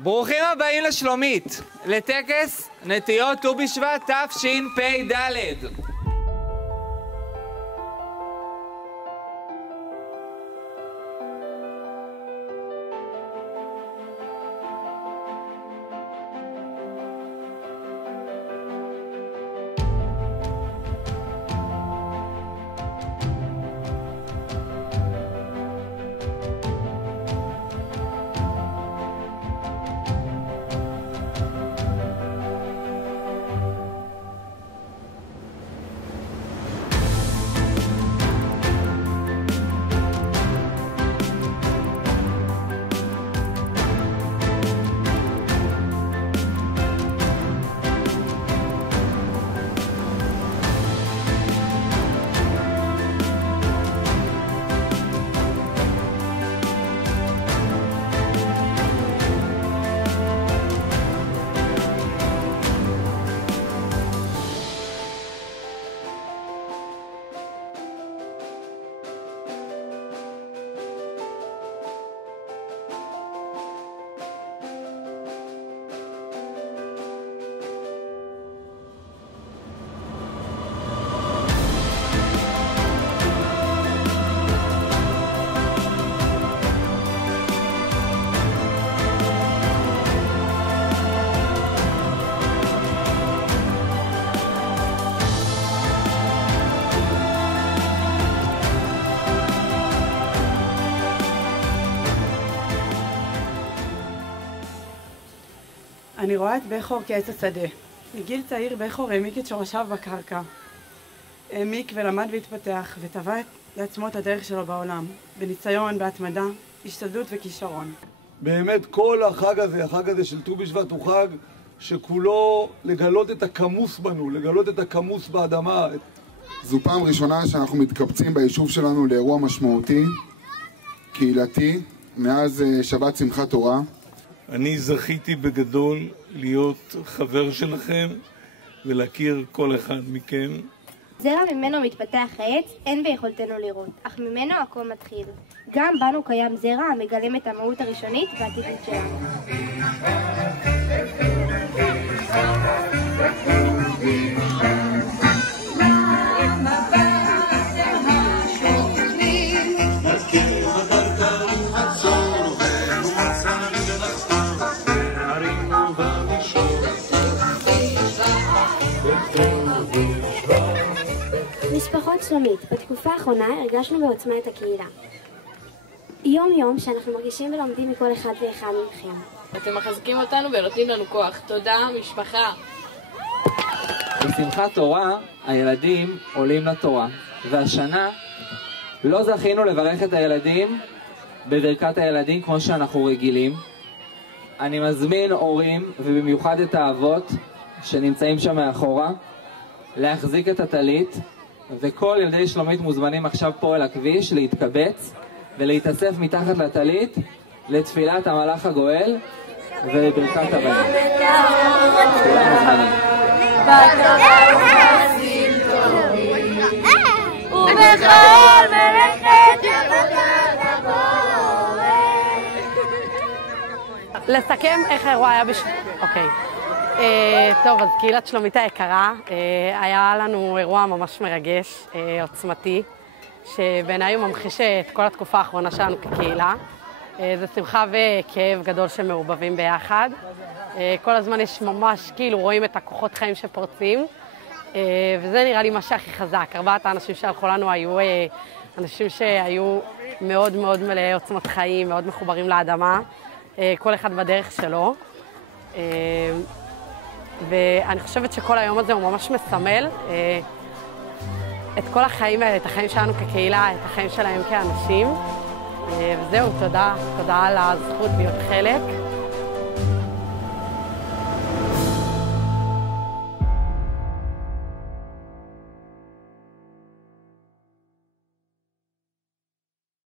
ברוכים הבאים לשלומית, לטקס נטיות ט"ו בשבט תשפ"ד. אני רואה את בכור כעץ השדה. מגיל צעיר בכור העמיק את שורשיו בקרקע. העמיק ולמד והתפתח וטבע לעצמו את הדרך שלו בעולם, בניסיון, בהתמדה, השתדלות וכישרון. באמת כל החג הזה של ט"ו בשבט הוא חג שכולו לגלות את הכמוס בנו, לגלות את הכמוס באדמה. זו פעם ראשונה שאנחנו מתקבצים ביישוב שלנו לאירוע משמעותי, קהילתי, מאז שבת שמחת תורה. אני זכיתי בגדול להיות חבר שלכם ולהכיר כל אחד מכם. זרע ממנו מתפתח העץ, אין ביכולתנו לראות, אך ממנו הכל מתחיל. גם בנו קיים זרע המגלם את המהות הראשונית והטבעית שלנו. משפחות שלומית, בתקופה האחרונה הרגשנו בעוצמה את הקהילה. יום יום שאנחנו מרגישים ולומדים מכל אחד ואחד מכם. אתם מחזקים אותנו ונותנים לנו כוח. תודה, משפחה. בשמחת תורה הילדים עולים לתורה, והשנה לא זכינו לברך את הילדים בברכת הילדים כמו שאנחנו רגילים. אני מזמין הורים ובמיוחד את האבות שנמצאים שם מאחורה להחזיק את הטלית, וכל ילדי שלומית מוזמנים עכשיו פה אל הכביש להתקבץ ולהתאסף מתחת לטלית לתפילת המלאך הגואל וברכת הבנים. כולם מוזמנים. ובכל מלאכת לסכם איך האירוע היה אוקיי. טוב, אז קהילת שלומית היקרה, היה לנו אירוע ממש מרגש, עוצמתי, שבעיניי הוא ממחיש את כל התקופה האחרונה שלנו כקהילה. זה שמחה וכאב גדול שמעורבבים ביחד. כל הזמן יש ממש, כאילו רואים את הכוחות חיים שפורצים, וזה נראה לי מה שהכי חזק. ארבעת האנשים שהלכו לנו היו אנשים שהיו מאוד מאוד מלאי עוצמת חיים, מאוד מחוברים לאדמה, כל אחד בדרך שלו. ואני חושבת שכל היום הזה הוא ממש מסמל את כל החיים האלה, את החיים שלנו כקהילה, את החיים שלהם כאנשים. וזהו, תודה על הזכות להיות חלק.